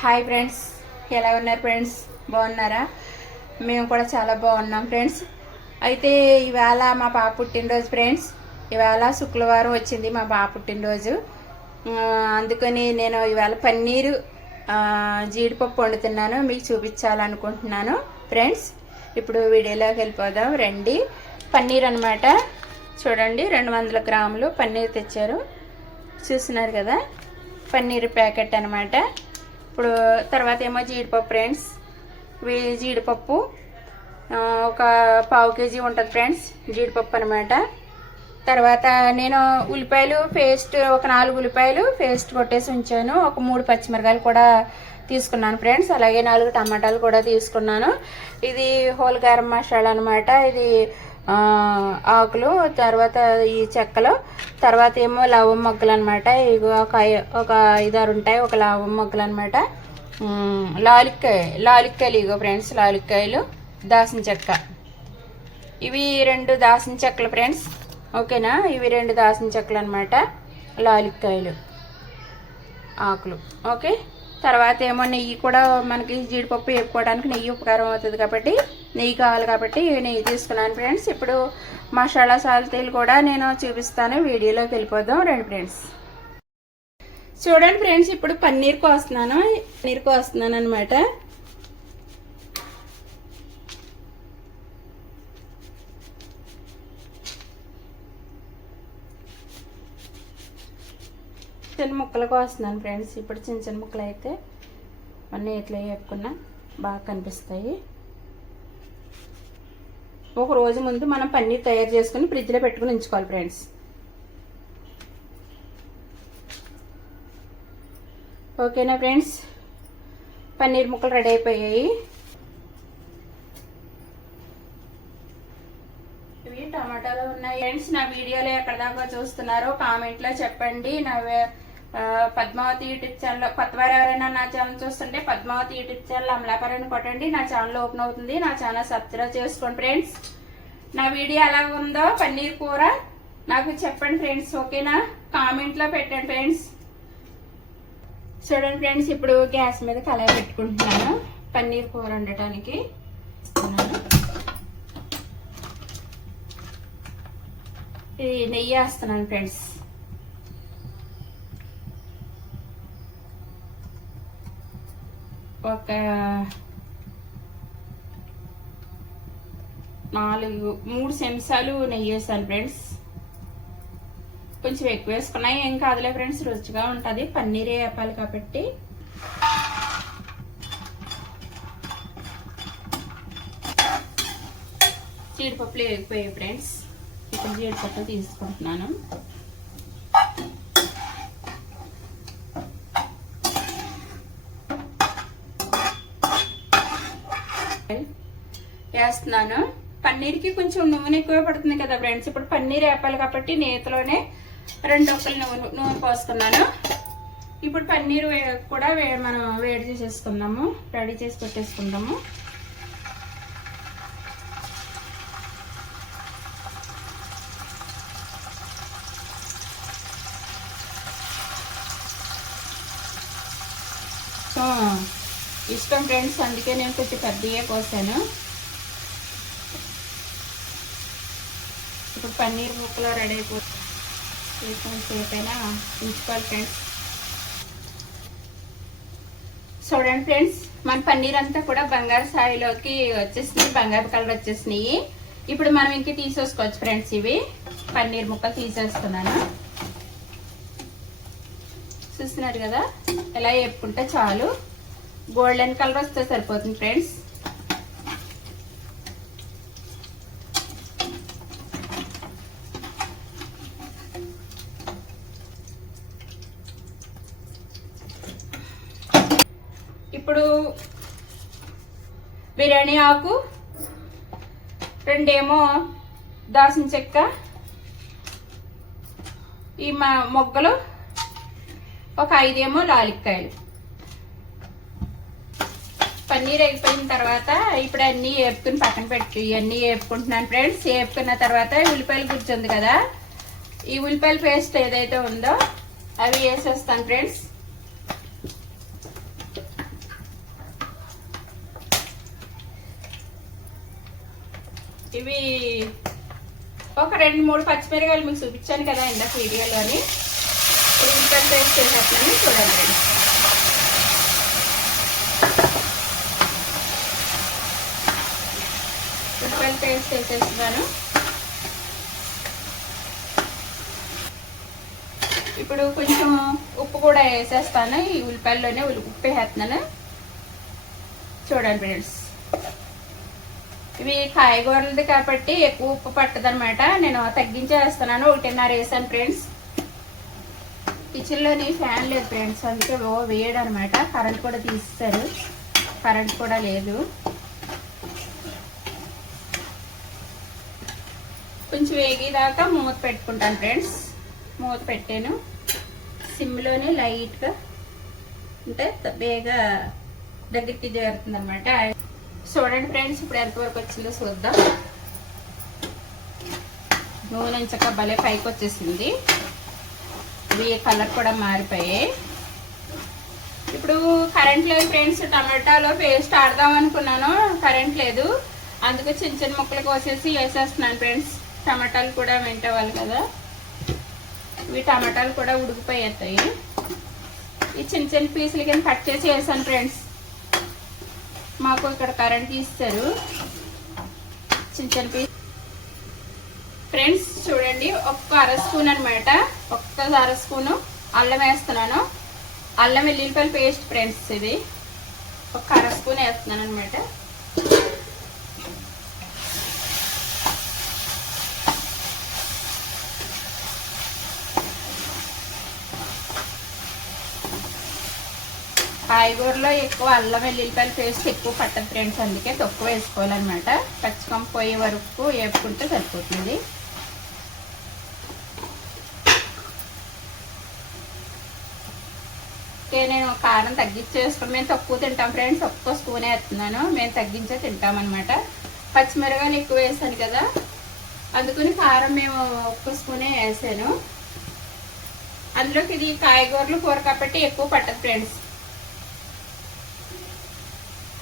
Hi friends, ఎలా ఉన్నారు friends? బాగున్నారా? మేము కూడా చాలా బాగున్నాం ఫ్రెండ్స్. అయితే ఇవాళ మా పాప పుట్టినరోజు ఫ్రెండ్స్. ఇవాళ శుక్రవారం వచ్చింది మా పాప పుట్టినరోజు. అందుకని నేను ఇవాళ పన్నీరు జీడిపప్పు వండుతున్నాను, మీకు చూపించాలనుకుంటున్నాను ఫ్రెండ్స్. ఇప్పుడు వీడియోలోకి వెళ్ళిపోదాం రండి. పన్నీర్ అనమాట, చూడండి 200 గ్రాములు పన్నీర్ తెచ్చారు, చూస్తున్నారు కదా, పన్నీర్ ప్యాకెట్ అనమాట. ఇప్పుడు తర్వాత ఏమో జీడిపప్పు ఫ్రెండ్స్. జీడిపప్పు ఒక పావు కేజీ ఉంటుంది ఫ్రెండ్స్, జీడిపప్పు అనమాట. తర్వాత నేను ఉల్లిపాయలు పేస్ట్, ఒక 4 ఉల్లిపాయలు పేస్ట్ కొట్టేసి ఉంచాను. ఒక 3 పచ్చిమిరకాయలు కూడా తీసుకున్నాను ఫ్రెండ్స్. అలాగే 4 టమాటాలు కూడా తీసుకున్నాను. ఇది హోల్ గరం మసాలా అనమాట. ఇది ఆకులు, తర్వాత ఈ చెక్కలు, తర్వాత ఏమో లవం మొగ్గలు అనమాట. ఇవి ఒక 5-6 ఉంటాయి, ఒక లవం మొగ్గలు అనమాట. లాలిక్కాయలు ఇగో ఫ్రెండ్స్, లాలిక్కాయలు, దాసిన చెక్క. ఇవి 2 దాసిన చెక్కలు ఫ్రెండ్స్, ఓకేనా. ఇవి 2 దాసిన చెక్కలు అనమాట, లాలిక్కాయలు ఆకులు, ఓకే. తర్వాత ఏమో నెయ్యి కూడా, మనకి జీడిపప్పు వేపుకోవడానికి నెయ్యి ఉపకారం అవుతుంది కాబట్టి నెయ్యి కావాలి కాబట్టి నెయ్యి తీసుకున్నాను ఫ్రెండ్స్. ఇప్పుడు మసాలా సాల్తీలు కూడా నేను చూపిస్తాను, వీడియోలోకి వెళ్ళిపోదాం రండి ఫ్రెండ్స్. చూడండి ఫ్రెండ్స్, ఇప్పుడు పన్నీర్ కోస్తున్నాను అనమాట. చిన్న ముక్కలు కోస్తున్నాను ఫ్రెండ్స్. ఇప్పుడు చిన్న చిన్న ముక్కలు అయితే అన్నీ ఎట్లా వేపుకున్నా బాగా కనిపిస్తాయి. ఒక రోజు ముందు మనం పన్నీర్ తయారు చేసుకుని ఫ్రిడ్జ్లో పెట్టుకుని ఉంచుకోవాలి ఫ్రెండ్స్. ఓకేనా ఫ్రెండ్స్, పన్నీర్ ముక్కలు రెడీ అయిపోయాయి. ఇవి టమాటాలు ఉన్నాయి ఫ్రెండ్స్. నా వీడియోలో ఎక్కడ దాకా చూస్తున్నారో కామెంట్లో చెప్పండి. నా పద్మావతి యూట్యూబ్ ఛానల్ కొత్తవారు ఎవరైనా నా ఛానల్ చూస్తుంటే పద్మావతి యూట్యూబ్ ఛానల్ అమలాపరని కొట్టండి, నా ఛానల్ ఓపెన్ అవుతుంది. నా ఛానల్ సబ్స్క్రైబ్ చేసుకోండి ఫ్రెండ్స్. నా వీడియో ఎలా ఉందో పన్నీర్ కూర నాకు చెప్పండి ఫ్రెండ్స్, ఓకేనా. కామెంట్లో పెట్టండి ఫ్రెండ్స్. చూడండి ఫ్రెండ్స్, ఇప్పుడు గ్యాస్ మీద కళాయి పెట్టుకుంటున్నాను పన్నీర్ కూర వండటానికి. ఇది నెయ్యి వేస్తున్నాను ఫ్రెండ్స్. ఒక 3 చెంచాలు నెయ్యి వేసాను ఫ్రెండ్స్. కొంచెం ఎక్కువ వేసుకున్నాయి, ఏం కాదులే ఫ్రెండ్స్, రుచిగా ఉంటుంది. పన్నీరే వేపాలి కాబట్టి. జీడిపప్పులు వేగిపోయాయి ఫ్రెండ్స్. ఇప్పుడు జీడిపప్పు తీసుకుంటున్నాను. వేస్తున్నాను. పన్నీర్కి కొంచెం నూనె ఎక్కువ పడుతుంది కదా ఫ్రెండ్స్. ఇప్పుడు పన్నీర్ వేపాలి కాబట్టి నేతిలోనే 2 ఒక్కలు నూనె పోసుకున్నాను. ఇప్పుడు పన్నీర్ కూడా మనం వేడి చేసేసుకుందాము, రెడీ చేసి పెట్టేసుకుందాము. సో ఇష్టం ఫ్రెండ్స్, అందుకే నేను కొంచెం పెద్దగా పోసాను. ఇప్పుడు పన్నీర్ ముక్కలు రెడీ అయిపోతుంది. సేపైనా ఉంచుకోవాలి ఫ్రెండ్స్. చూడండి ఫ్రెండ్స్, మన పన్నీర్ అంతా కూడా బంగారు స్థాయిలోకి వచ్చేసినాయి, బంగారు కలర్ వచ్చేసినాయి. ఇప్పుడు మనం ఇంక తీసేసుకోవచ్చు ఫ్రెండ్స్. ఇవి పన్నీర్ ముక్కలు తీసేస్తున్నాను, చూస్తున్నారు కదా. ఎలా వేపుకుంటే చాలు, గోల్డెన్ కలర్ వస్తే సరిపోతుంది ఫ్రెండ్స్. ఇప్పుడు బిర్యానీ ఆకు, 2 ఏమో దాసిన చెక్క, ఈ మొగ్గలు, ఒక 5 ఏమో లాలిక్కాయలు. పన్నీర్ అయిపోయిన తర్వాత ఇప్పుడు అన్నీ వేపుకుని పక్కన పెట్టి ఇవన్నీ వేపుకుంటున్నాను ఫ్రెండ్స్. వేపుకున్న తర్వాత ఉల్లిపాయలు గుర్తుంది కదా, ఈ ఉల్లిపాయల పేస్ట్ ఏదైతే ఉందో అవి వేసేస్తాను ఫ్రెండ్స్. ఇవి ఒక 2-3 పచ్చిమిరకాయలు మీకు చూపించాను కదా ఇందాక వీడియోలోని. ఇప్పుడు ఉల్లిపాయ పేస్ట్ చేసేస్తున్నాను, చూడండి. ఉల్లిపాయ పేస్ట్ వేసేస్తున్నాను. ఇప్పుడు కొంచెం ఉప్పు కూడా వేసేస్తాను. ఈ ఉల్లిపాయల్లోనే ఉప్పు వేసేస్తున్నాను, చూడండి ఫ్రెండ్స్. ఇవి కాయగూరలది కాబట్టి ఎక్కువ ఉప్పు పట్టదనమాట. నేను తగ్గించేస్తున్నాను, 1.5 వేసాను ఫ్రెండ్స్. కిచెన్లోని ఫ్యాన్ లేదు ఫ్రెండ్స్, అందుకే వేయడం అనమాట. కరెంట్ కూడా తీసేశారు, కరెంట్ కూడా లేదు. కొంచెం వేగేదాకా మూత పెట్టుకుంటాను ఫ్రెండ్స్. మూత పెట్టాను సిమ్లోనే లైట్గా, అంటే బేగా దగ్గరికి చేరుతుంది అనమాట. చూడండి ఫ్రెండ్స్, ఇప్పుడు ఎంతవరకు వచ్చిందో చూద్దాం. నూనె చక్కగా భలే పైకి వచ్చేసింది. ఇవి కలర్ కూడా మారిపోయాయి. ఇప్పుడు కరెంట్ లేదు ఫ్రెండ్స్. టమాటాలో పేస్ట్ ఆడదాం అనుకున్నాను, కరెంట్ లేదు. అందుకు చిన్న చిన్న ముక్కలు కోసేసి వేసేస్తున్నాను ఫ్రెండ్స్. టమాటాలు కూడా వెంటవాలి కదా, ఇవి టమాటాలు కూడా ఉడికిపోయేస్తాయి. ఈ చిన్న చిన్న పీసులు కింద కట్ చేసి వేసాను ఫ్రెండ్స్. మాకు ఇక్కడ కరెంట్ తీస్తారు. చిన్న చిన్న పీస్ ఫ్రెండ్స్ చూడండి, ఒక్క 1/2 స్పూన్ అనమాట. ఒక్క 1/2 స్పూను అల్లం వేస్తున్నాను. అల్లం వెల్లుల్లిపాయల పేస్ట్ ఫ్రెండ్స్. ఇది ఒక 1/2 స్పూన్ వేస్తున్నాను అనమాట. కాయగూరలో ఎక్కువ అల్లం వెల్లుల్లిపాయల పేస్ట్ ఎక్కువ పట్టదు ఫ్రెండ్స్, అందుకే తక్కువ వేసుకోవాలన్నమాట. పచ్చికంప పోయే వరకు వేపుకుంటే సరిపోతుంది. ఓకే, నేను కారం తగ్గించేసుకుని, మేము తక్కువ తింటాం ఫ్రెండ్స్. ఒక్క స్పూన్ వేస్తున్నాను, మేము తగ్గించే తింటాం అనమాట. పచ్చిమిరకాయలు ఎక్కువ వేసాను కదా, అందుకని కారం మేము ఒక్క స్పూనే వేసాను. అందులోకి ఇది కాయగూరలు కూర కాబట్టి ఎక్కువ పట్టదు ఫ్రెండ్స్.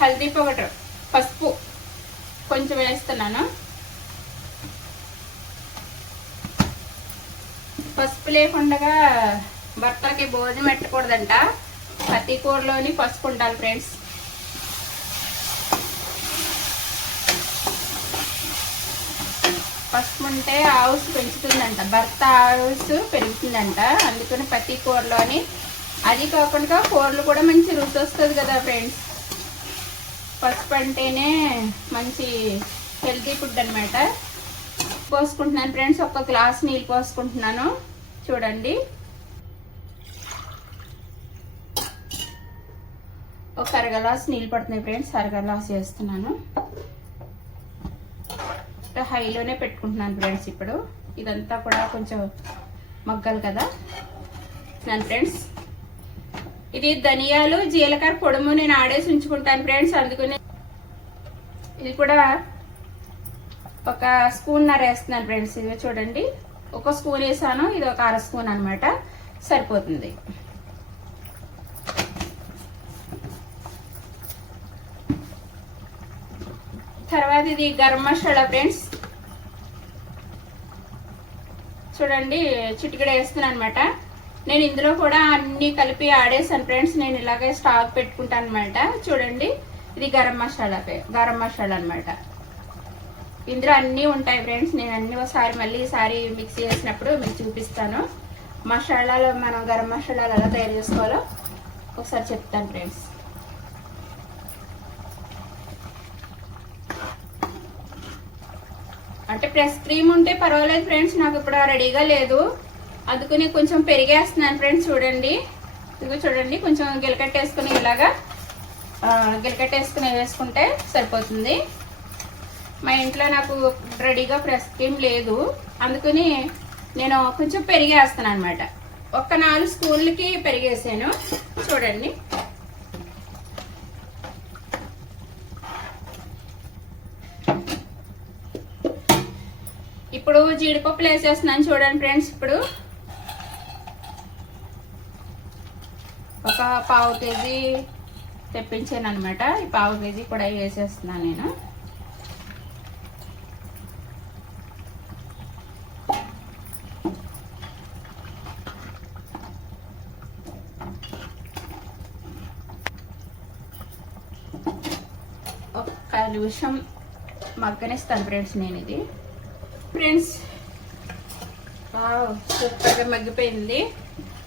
హల్దీ పౌడర్, పసుపు కొంచెం వేస్తున్నాను. పసుపు లేకుండా భర్తలకి భోజనం పెట్టకూడదంట. ప్రతి కూరలోని పసుపు ఉండాలి ఫ్రెండ్స్. పసుపు ఉంటే ఆవుస్ పెంచుతుందంట, భర్త ఆవుస్ పెరుగుతుందంట. అందుకని ప్రతి కూరలోని, అది కాకుండా కూరలు కూడా మంచి రుచి వస్తుంది కదా ఫ్రెండ్స్. పసుపు అంటేనే మంచి హెల్తీ ఫుడ్ అనమాట. పోసుకుంటున్నాను ఫ్రెండ్స్, 1 గ్లాస్ నీళ్ళు పోసుకుంటున్నాను. చూడండి, ఒక 1/2 గ్లాస్ నీళ్ళు పడుతున్నాయి ఫ్రెండ్స్. 1/2 గ్లాస్ వేస్తున్నాను. హైలోనే పెట్టుకుంటున్నాను ఫ్రెండ్స్. ఇప్పుడు ఇదంతా కూడా కొంచెం మగ్గాలి కదా ఫ్రెండ్స్. ఇది ధనియాలు జీలకర్ర పొడుము నేను ఆడేసి ఉంచుకుంటాను ఫ్రెండ్స్, అందుకని ఇది కూడా 1 స్పూన్నర వేస్తున్నాను ఫ్రెండ్స్. ఇది చూడండి, 1 స్పూన్ వేసాను, ఇది 1 1/2 స్పూన్ అనమాట, సరిపోతుంది. తర్వాత ఇది గరం మసాలా ఫ్రెండ్స్. చూడండి, చిటికెడు వేస్తున్నాను అనమాట. నేను ఇందులో కూడా అన్ని కలిపి ఆడేసాను ఫ్రెండ్స్. నేను ఇలాగే స్టాక్ పెట్టుకుంటాను అనమాట. చూడండి, ఇది గరం మసాలా అనమాట. ఇందులో అన్నీ ఉంటాయి ఫ్రెండ్స్. నేను అన్ని ఒకసారి మళ్ళీ ఈసారి మిక్సీ చేసినప్పుడు మీకు చూపిస్తాను. మసాలాలు మనం గరం మసాలాలు ఎలా తయారు చేసుకోవాలో ఒకసారి చెప్తాను ఫ్రెండ్స్. అంటే ప్రెస్ క్రీమ్ ఉంటే పర్వాలేదు ఫ్రెండ్స్, నాకు ఇప్పుడు రెడీగా లేదు, అందుకని కొంచెం పెరిగేస్తున్నాను ఫ్రెండ్స్. చూడండి, ఇదిగో చూడండి, కొంచెం గిలకట్టేసుకుని ఇలాగా గిలకట్టేసుకుని వేసుకుంటే సరిపోతుంది. మా ఇంట్లో నాకు రెడీగా ప్రెస్ క్రీమ్ లేదు, అందుకని నేను కొంచెం పెరిగేస్తాను అనమాట. 4 స్పూన్లకి పెరిగేసాను. చూడండి, ఇప్పుడు జీడిపప్పులు వేసేస్తున్నాను. చూడండి ఫ్రెండ్స్, ఇప్పుడు 1/4 కేజీ తెప్పించాను అనమాట. ఈ 1/4 కేజీ కూడా వేసేస్తున్నాను నేను. నిమిషం మగ్గనిస్తాను ఫ్రెండ్స్ నేను ఇది. ఫ్రెండ్స్ సూపర్గా మగ్గిపోయింది.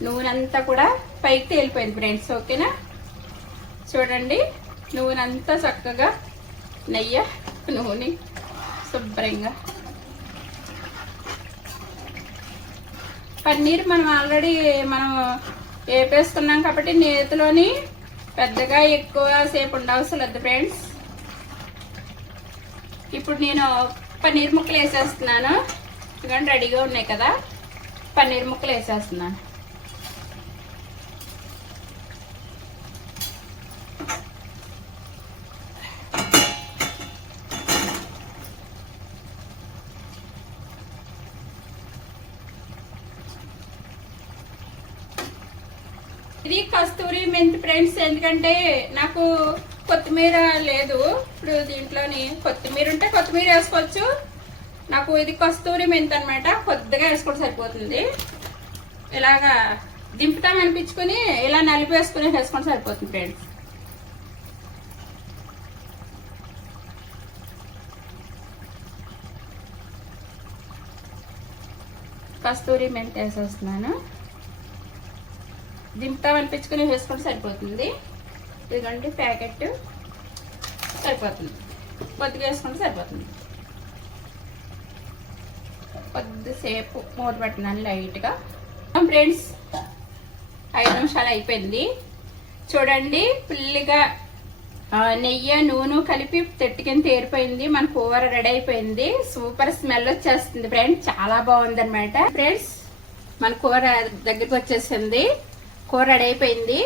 నూనె అంతా కూడా పైకి తేలిపోయింది ఫ్రెండ్స్. ఓకేనా, చూడండి నూనె అంతా చక్కగా నూనె శుభ్రంగా. పన్నీర్ మనం ఆల్రెడీ వేపేసుకున్నాం కాబట్టి నేతిలోని పెద్దగా ఎక్కువ సేపు ఉండవసరం లేదు ఫ్రెండ్స్. ఇప్పుడు నేను పన్నీర్ ముక్కలు వేసేస్తున్నాను. ఎందుకంటే రెడీగా ఉన్నాయి కదా, పన్నీర్ ముక్కలు వేసేస్తున్నాను. ఇది కస్తూరి మెంతి ఫ్రెండ్స్, ఎందుకంటే నాకు కొత్తిమీర లేదు. ఇప్పుడు దీంట్లోని కొత్తిమీర ఉంటే కొత్తిమీర వేసుకోవచ్చు. నాకు ఇది కస్తూరి మెంతి అనమాట, కొద్దిగా వేసుకోవడం సరిపోతుంది. ఇలాగా దింపుతాం అనిపించుకుని ఇలా నలిపి వేసుకొని సరిపోతుంది ఫ్రెండ్స్. కస్తూరి మెంతి వేసేస్తున్నాను. దింపుతాం అనిపించుకుని వేసుకుంటే సరిపోతుంది. ఇదిగోండి ప్యాకెట్ సరిపోతుంది, కొద్దిగా వేసుకుంటే సరిపోతుంది. కొద్దిసేపు మూత పెట్టినాను లైట్గా. ఫ్రెండ్స్ 5 నిమిషాలు అయిపోయింది. చూడండి ఫుల్గా నెయ్యి నూనె కలిపి తెట్టుకిని తేరిపోయింది. మన కూర రెడీ అయిపోయింది. సూపర్ స్మెల్ వచ్చేస్తుంది ఫ్రెండ్స్, చాలా బాగుంది అనమాట. ఫ్రెండ్స్ మన కూర దగ్గరికి వచ్చేసింది. కూర రెడీ అయిపోయింది.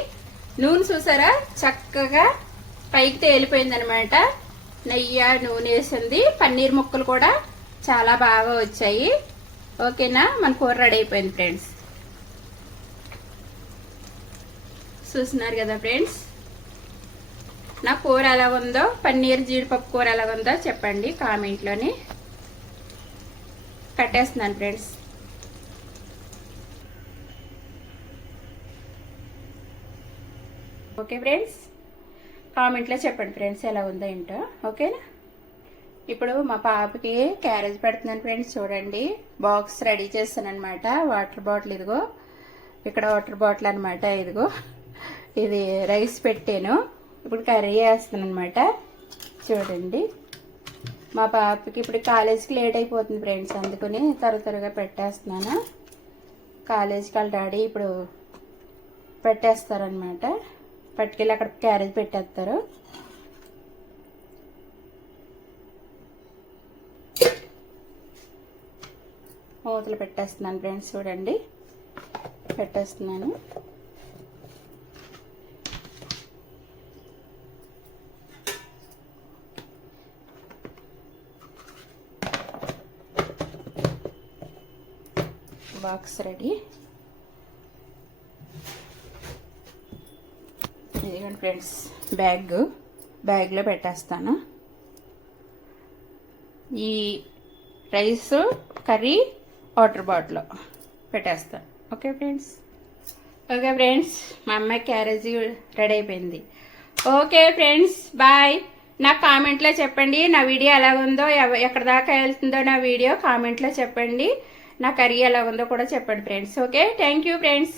నూనె చూసారా చక్కగా పైకి తేలిపోయింది అనమాట. నెయ్యి నూనె వేసింది. పన్నీర్ ముక్కలు కూడా చాలా బాగా వచ్చాయి. ఓకేనా, మన కూర రెడీ అయిపోయింది ఫ్రెండ్స్. చూస్తున్నారు కదా ఫ్రెండ్స్, నా కూర ఎలా ఉందో, పన్నీర్ జీడిపప్పు కూర ఎలా ఉందో చెప్పండి కామెంట్లోని. కట్టేస్తున్నాను ఫ్రెండ్స్. ఓకే ఫ్రెండ్స్, కామెంట్లో చెప్పండి ఫ్రెండ్స్ ఎలా ఉందో ఏంటో. ఓకేనా, ఇప్పుడు మా పాపకి క్యారేజ్ పెడుతున్నాను ఫ్రెండ్స్. చూడండి బాక్స్ రెడీ చేస్తాను అనమాట. వాటర్ బాటిల్ ఇదిగో, ఇక్కడ వాటర్ బాటిల్ అనమాట. ఇదిగో ఇది రైస్ పెట్టాను, ఇప్పుడు కర్రీ వేస్తాను అనమాట. చూడండి మా పాపకి ఇప్పుడు కాలేజీకి లేట్ అయిపోతుంది ఫ్రెండ్స్, అందుకని త్వరగా పెట్టేస్తున్నాను. కాలేజీకి వాళ్ళ డాడీ ఇప్పుడు పెట్టేస్తారనమాట. పట్టుకెళ్ళి అక్కడ క్యారేజ్ పెట్టేస్తారు. మూతలు పెట్టేస్తున్నాను ఫ్రెండ్స్. చూడండి పెట్టేస్తున్నాను. Box ready. ఇదిగోండి ఫ్రెండ్స్ బ్యాగ్లో పెట్టేస్తాను. ఈ రైస్ కర్రీ వాటర్ బాటిల్ పెట్టేస్తాను. Okay friends. మా అమ్మాయి క్యారేజీ రెడీ అయిపోయింది. Okay friends bye. నాకు కామెంట్లో చెప్పండి నా వీడియో ఎలా ఉందో, ఎక్కడ దాకా వెళ్తుందో నా వీడియో కామెంట్లో చెప్పండి. నా కర్రీ ఎలా ఉందో కూడా చెప్పండి friends. Okay, thank you friends.